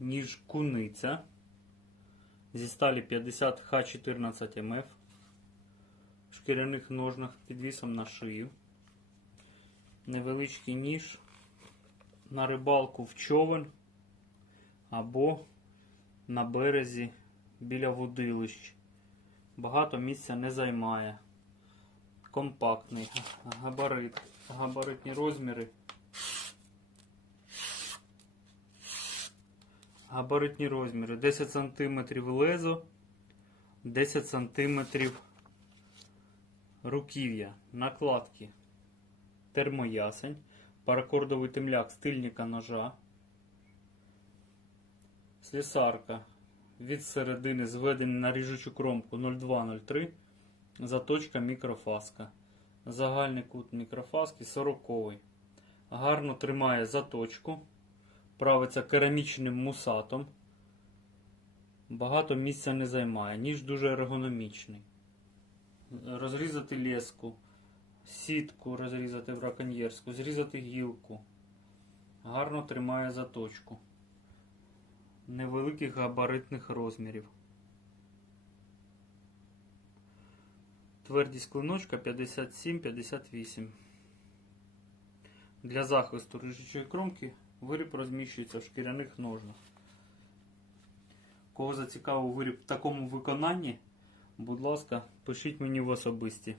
ніж куниця зі сталі 50 Х14 МФ в шкіряних ножнах підвісом на шию. Невеличкий ніж на рибалку в човен або на березі біля водилищ. Багато місця не займає. Компактний габарит, габаритні розміри. Габаритні розміри. 10 см лезо, 10 см руків'я, накладки, термоясень, паракордовий темляк стильника ножа, слісарка. Від середини зведення на ріжучу кромку 0203, заточка мікрофаска. Загальний кут мікрофаски 40. Гарно тримає заточку. Правиться керамічним мусатом. Багато місця не займає. Ніж дуже ергономічний. Розрізати леску, сітку розрізати браконьєрську, зрізати гілку. Гарно тримає заточку. Невеликих габаритних розмірів. Твердість клиночка 57-58. Для захисту ріжучої кромки виріб розміщується в шкіряних ножнах. Кого зацікавив виріб в такому виконанні, будь ласка, пишіть мені в особисті.